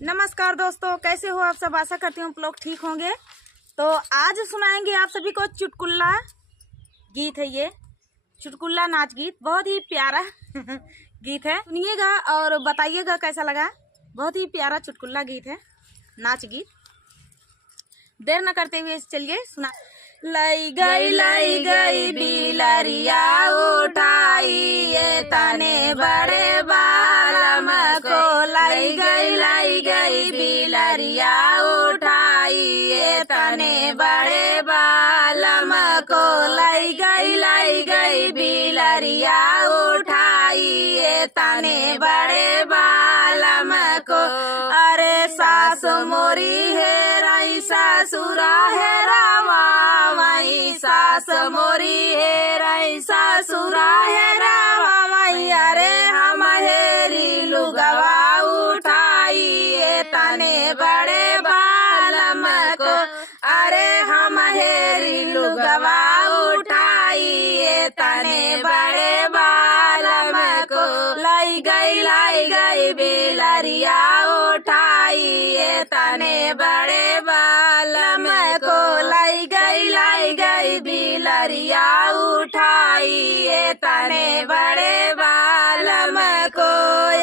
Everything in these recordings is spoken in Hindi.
नमस्कार दोस्तों, कैसे हो आप सब। आशा करती हूँ आप लोग ठीक होंगे। तो आज सुनाएंगे आप सभी को चुटकुला गीत है। ये चुटकुला नाच गीत बहुत ही प्यारा गीत है। सुनिएगा और बताइएगा कैसा लगा। बहुत ही प्यारा चुटकुला गीत है, नाच गीत। देर न करते हुए चलिए सुना। लाई गई बिलरिया उठाई ये तने बड़े बालम को। लाई गई बिलरिया उठाई ये तने बड़े बालम को। लाई गई बिलरिया उठाई ये तने बड़े बालम को। अरे सास मोरी है रई ससुरा है रामा माई। सास मोरी है रई ससुरा है रामा माई। अरे हम हेरी लुगवा उठाई ये तने बड़े बालम को। अरे हम हेरी लुगवा उठाई ये तने बड़े बालम को। लाई गई बिलरिया उठाई ये तने बड़े बालम को। लाई गई बिलरिया उठाई ये तने बड़े बालम को।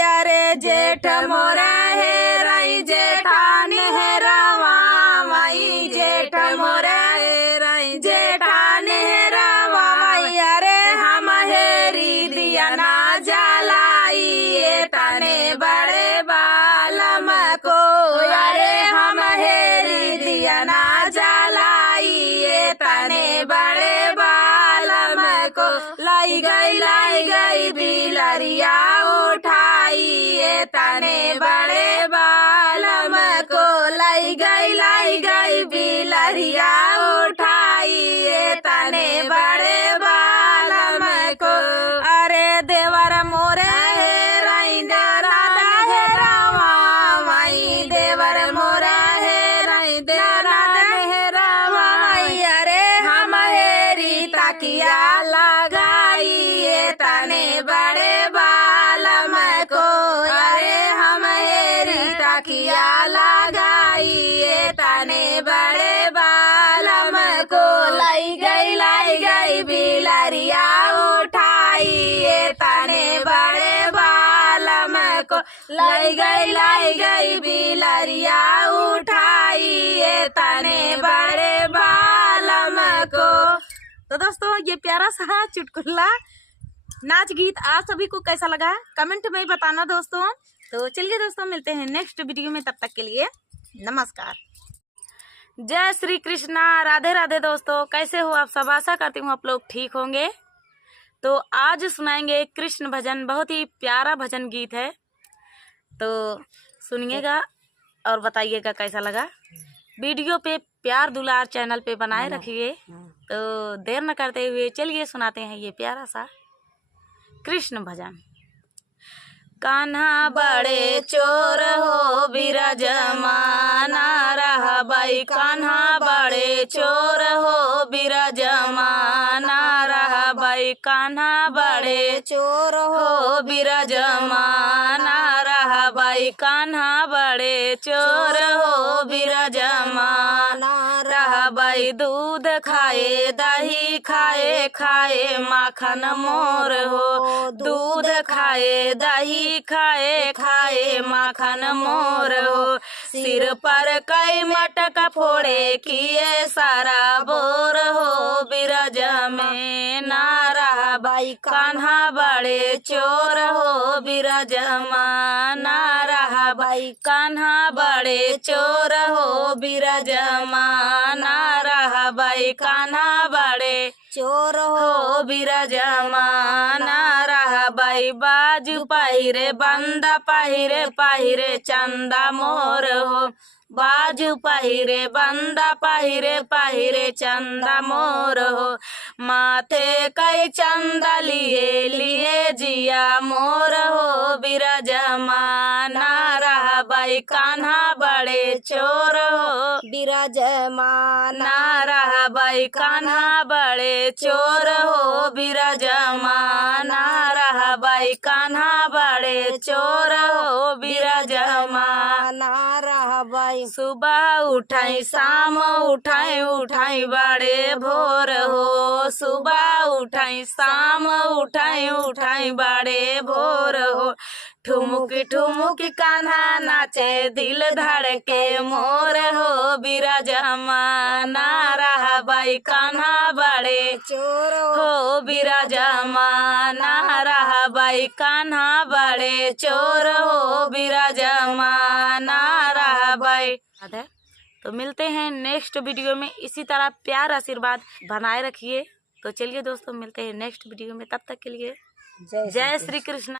अरे जेठ मोरा है रई जेठान है रामा माई। जेठ मोरा है रई जेठान है रामा माई। अरे हम हेरी दिया ना जलाई ये तने बड़े बालम को। अरे हम हेरी दिया ना जलाई ये तने बड़े बालम को। लाई गई बिलरिया उठाई ये तने बड़े बालम को। लाई गई बिलरिया उठाई ये तने बड़े बालम को। अरे देवर मोरे है रई देवरादा है रामा माई। देवर मोरा है रई देवरादा है रामा माई। अरे हम हेरी तकिया लगाई ये तने बड़े बालम को। अरे हम हेरी तकिया लगाई ये तने बड़े बालम को। लाई गई बिलरिया उठाई ये तने बड़े बालम को। लाई गई बिलरिया उठाई ये तने बड़े बालम को। तो दोस्तों, ये प्यारा सा चुटकुला नाच गीत आप सभी को कैसा लगा कमेंट में बताना दोस्तों। तो चलिए दोस्तों, मिलते हैं नेक्स्ट वीडियो में। तब तक के लिए नमस्कार। जय श्री कृष्णा, राधे राधे दोस्तों। कैसे हो आप सब। आशा करती हूँ आप लोग ठीक होंगे। तो आज सुनाएंगे कृष्ण भजन। बहुत ही प्यारा भजन गीत है, तो सुनिएगा और बताइएगा कैसा लगा। वीडियो पे प्यार दुलार चैनल पे बनाए रखिए। तो देर न करते हुए चलिए सुनाते हैं ये प्यारा सा कृष्ण भजन। कान्हा बड़े चोर हो बिराजमाना रहा बाई। कान्हा बड़े चोर हो बिराजमाना रहा बाई। कान्हा बड़े चोर हो बिराजमाना रहा बाई। कान्हा बड़े चोर हो बिराजमाना रहा बाई। दूध खाए दही खाए खाए माखन मोर हो। दूध खाए दही खाए खाए माखन मोर हो। सिर पर कई मटक फोड़े किए सारा बोर हो। बिरज में ना रहा बाई। कान्हा बड़े चोर हो बिरज ना रहा बाई। कान्हा बड़े चोर हो बिरज ना रहा बाई। कान्हा बड़े चोर हो बिराजमाना रहा बाई। बाजू पहिरे बंदा पहिरे चंदा मोर हो। बाजू पहिरे बंदा पहिरे चंदा मोर हो। माथे कई चंदा लिए लिए जिया मोर हो। बिराजमाना रहा बाई। कान्हा बड़े चोर हो बिराजमाना रहा बाई। कान्हा बड़े चोर हो बिराजमाना रहा बाई। कान्हा बड़े चोर हो बिराजमाना ना रहबै। सुबह उठाई शाम उठाई उठाई बड़े भोर हो, सुबह उठाई शाम उठाई उठाई बड़े भोर हो। ठुमुक ठुमुक कान्हा नाचे दिल धड़के मोर हो, बिराजमाना रहबै कान्हा बड़े चोर हो, बिराजमाना रहबै कान्हा बड़े चोर हो, बिराजमाना रहबै। तो मिलते हैं नेक्स्ट वीडियो में, इसी तरह प्यार आशीर्वाद बनाए रखिए। तो चलिए दोस्तों, मिलते हैं नेक्स्ट वीडियो में, तब तक के लिए जय श्री कृष्ण।